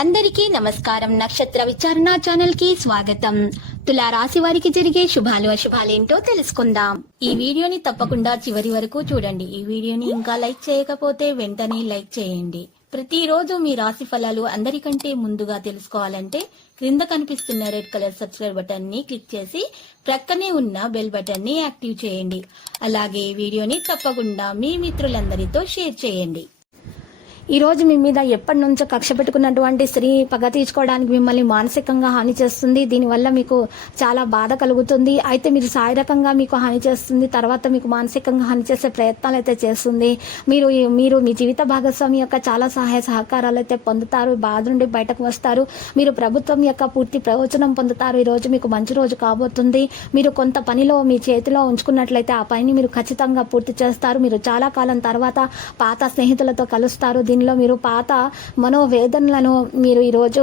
అందరికీ నమస్కారం. నక్షత్ర విచారణ ఛానల్ కి స్వాగతం. తులా రాశి వారికి జరిగే శుభాలు అశుభాలేంటో తెలుసుకుందాం. ఈ వీడియోని తప్పకుండా చివరి వరకు చూడండి. ఈ వీడియోని ఇంకా లైక్ చేయకపోతే వెంటనే లైక్ చేయండి. ప్రతిరోజు మీ రాశి ఫలాలు అందరికంటే ముందుగా తెలుసుకోవాలంటే క్రింద కనిపిస్తున్న రెడ్ కలర్ సబ్స్క్రైబ్ బటన్ ని క్లిక్ చేసి ప్రక్కనే ఉన్న బెల్ బటన్ ని యాక్టివ్ చేయండి. అలాగే ఈ వీడియోని తప్పకుండా మీ మిత్రులందరితో షేర్ చేయండి. ఈ రోజు మీ మీద ఎప్పటి నుంచో కక్ష పెట్టుకున్నటువంటి స్త్రీ పగ తీర్చుకోవడానికి మిమ్మల్ని మానసికంగా హాని చేస్తుంది. దీనివల్ల మీకు చాలా బాధ కలుగుతుంది. అయితే మీరు శారీరకంగా మీకు హాని చేస్తుంది, తర్వాత మీకు మానసికంగా హాని చేసే ప్రయత్నాలు అయితే చేస్తుంది. మీరు మీ జీవిత భాగస్వామి యొక్క చాలా సహాయ సహకారాలు అయితే పొందుతారు. బాధ నుండి బయటకు వస్తారు. మీరు ప్రభుత్వం యొక్క పూర్తి ప్రయోజనం పొందుతారు. ఈ రోజు మీకు మంచి రోజు కాబోతుంది. మీరు కొంత పనిలో మీ చేతిలో ఉంచుకున్నట్లయితే ఆ పనిని మీరు ఖచ్చితంగా పూర్తి చేస్తారు. మీరు చాలా కాలం తర్వాత పాత స్నేహితులతో కలుస్తారు. దీనిలో మీరు పాత మనోవేదనలను మీరు ఈరోజు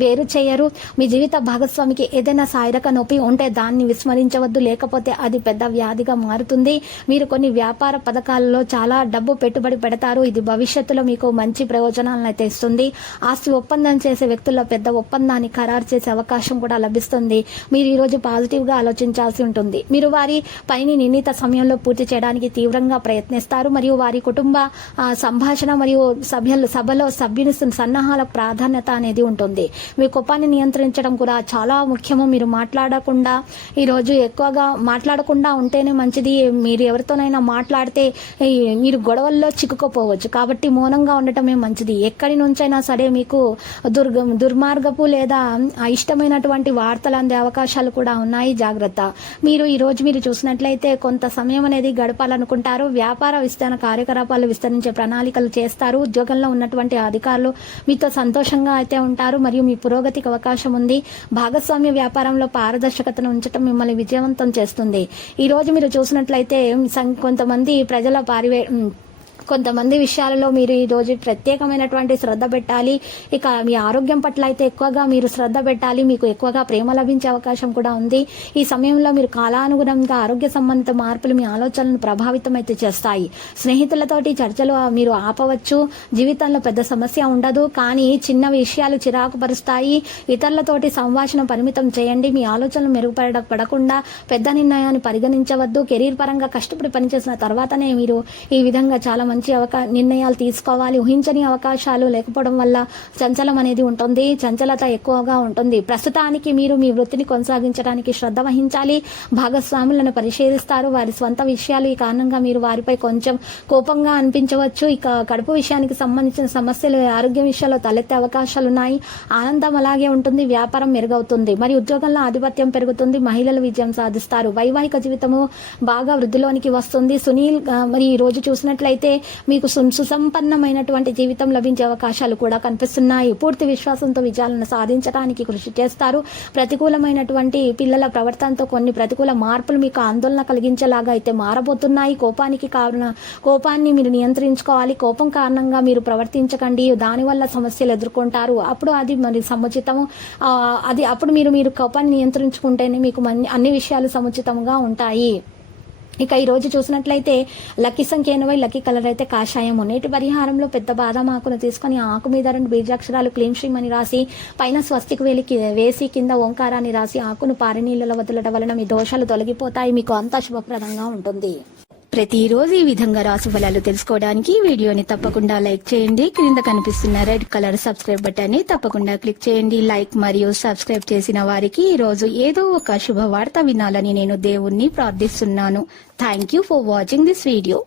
వేరు చేయరు. మీ జీవిత భాగస్వామికి ఏదైనా శారీరక నొప్పి ఉంటే దాన్ని విస్మరించవద్దు, లేకపోతే అది పెద్ద వ్యాధిగా మారుతుంది. మీరు కొన్ని వ్యాపార పథకాలలో చాలా డబ్బు పెట్టుబడి పెడతారు. ఇది భవిష్యత్తులో మీకు మంచి ప్రయోజనాలను అయితే ఇస్తుంది. ఆస్తి ఒప్పందం చేసే వ్యక్తుల్లో పెద్ద ఒప్పందాన్ని ఖరారు చేసే అవకాశం కూడా లభిస్తుంది. మీరు ఈరోజు పాజిటివ్ గా ఆలోచించాల్సి ఉంటుంది. మీరు వారి పనిని నిర్ణీత సమయంలో పూర్తి చేయడానికి తీవ్రంగా ప్రయత్నిస్తారు. మరియు వారి కుటుంబ సంభాషణ మరియు సభలో సభ్యుని సన్నాహాల ప్రాధాన్యత అనేది ఉంటుంది. మీ కోపాన్ని నియంత్రించడం కూడా చాలా ముఖ్యము. మీరు ఈరోజు ఎక్కువగా మాట్లాడకుండా ఉంటేనే మంచిది. మీరు ఎవరితోనైనా మాట్లాడితే మీరు గొడవల్లో చిక్కుకోపోవచ్చు. కాబట్టి మౌనంగా ఉండటమే మంచిది. ఎక్కడి నుంచైనా సరే మీకు దుర్మార్గపు లేదా ఇష్టమైనటువంటి వార్తలు అందే అవకాశాలు కూడా ఉన్నాయి. జాగ్రత్త. ఈరోజు మీరు చూసినట్లయితే కొంత సమయం అనేది గడపాలనుకుంటారు. వ్యాపార విస్తరణ కార్యకలాపాలు విస్తరించే ప్రణాళికలు చేస్తారు. ఉద్యోగంలో ఉన్నటువంటి అధికారులు మీతో సంతోషంగా అయితే ఉంటారు మరియు మీ పురోగతికి అవకాశం ఉంది. భాగస్వామ్య వ్యాపారంలో పారదర్శకతను ఉంచడం మిమ్మల్ని విజయవంతం చేస్తుంది. ఈ రోజు మీరు చూసినట్లయితే కొంతమంది విషయాలలో మీరు ఈ రోజు ప్రత్యేకమైనటువంటి శ్రద్ధ పెట్టాలి. ఇక మీ ఆరోగ్యం పట్ల అయితే ఎక్కువగా మీరు శ్రద్ధ పెట్టాలి. మీకు ఎక్కువగా ప్రేమ లభించే అవకాశం కూడా ఉంది. ఈ సమయంలో మీరు కాలానుగుణంగా ఆరోగ్య సంబంధిత మార్పులు మీ ఆలోచనలను ప్రభావితం అయితే చేస్తాయి. స్నేహితులతోటి చర్చలు మీరు ఆపవచ్చు. జీవితంలో పెద్ద సమస్య ఉండదు, కానీ చిన్న విషయాలు చిరాకు పరుస్తాయి. ఇతరులతోటి సంభాషణ పరిమితం చేయండి. మీ ఆలోచనలు మెరుగుపడకుండా పెద్ద నిర్ణయాన్ని పరిగణించవద్దు. కెరీర్ పరంగా కష్టపడి పనిచేసిన తర్వాతనే మీరు ఈ విధంగా చాలా మంచి నిర్ణయాలు తీసుకోవాలి. ఊహించని అవకాశాలు లేకపోవడం వల్ల చంచలం అనేది ఉంటుంది. చంచలత ఎక్కువగా ఉంటుంది. ప్రస్తుతానికి మీరు మీ వృత్తిని కొనసాగించడానికి శ్రద్ధ వహించాలి. భాగస్వాములను పరిశీలిస్తారు. వారి స్వంత విషయాలు ఈ కారణంగా మీరు వారిపై కొంచెం కోపంగా అనిపించవచ్చు. ఇక కడుపు విషయానికి సంబంధించిన సమస్యలు ఆరోగ్య విషయాల్లో తలెత్తే అవకాశాలు ఉన్నాయి. ఆనందం అలాగే ఉంటుంది. వ్యాపారం మెరుగవుతుంది. మరి ఉద్యోగంలో ఆధిపత్యం పెరుగుతుంది. మహిళలు విజయం సాధిస్తారు. వైవాహిక జీవితము బాగా వృద్ధిలోనికి వస్తుంది. సునీల్ మరి ఈ రోజు చూసినట్లయితే మీకు సుసంపన్నమైనటువంటి జీవితం లభించే అవకాశాలు కూడా కనిపిస్తున్నాయి. పూర్తి విశ్వాసంతో విజయాలను సాధించడానికి కృషి చేస్తారు. ప్రతికూలమైనటువంటి పిల్లల ప్రవర్తనతో కొన్ని ప్రతికూల మార్పులు మీకు ఆందోళన కలిగించేలాగా అయితే మారబోతున్నాయి. కోపాన్ని మీరు నియంత్రించుకోవాలి. కోపం కారణంగా మీరు ప్రవర్తించకండి. దానివల్ల సమస్యలు ఎదుర్కొంటారు. అప్పుడు అది మరి సముచితము. అప్పుడు మీరు కోపాన్ని నియంత్రించుకుంటేనే మీకు అన్ని విషయాలు సముచితంగా ఉంటాయి. ఇక ఈ రోజు చూసినట్లయితే లక్కీ సంఖ్య 80, లక్కీ కలర్ అయితే కాషాయము. నేటి పరిహారంలో పెద్ద బాదం ఆకును తీసుకుని ఆకు మీద 2 బీజాక్షరాలు క్లీం శ్రీం అని రాసి పైన స్వస్తికి వేసి కింద ఓంకారాన్ని రాసి ఆకును పారినీళ్ళలో వదలడం వలన మీ దోషాలు తొలగిపోతాయి. మీకు అంతా శుభప్రదంగా ఉంటుంది. ప్రతిరోజు ఈ విధంగా రాశి ఫలాలు తెలుసుకోవడానికి వీడియోని తప్పకుండా లైక్ చేయండి. క్రింద కనిపిస్తున్న రెడ్ కలర్ సబ్స్క్రైబ్ బటన్ ని తప్పకుండా క్లిక్ చేయండి. లైక్ మరియు సబ్స్క్రైబ్ చేసిన వారికి ఈ రోజు ఏదో ఒక శుభవార్త వినాలని నేను దేవుణ్ణి ప్రార్థిస్తున్నాను. Thank you for watching this video.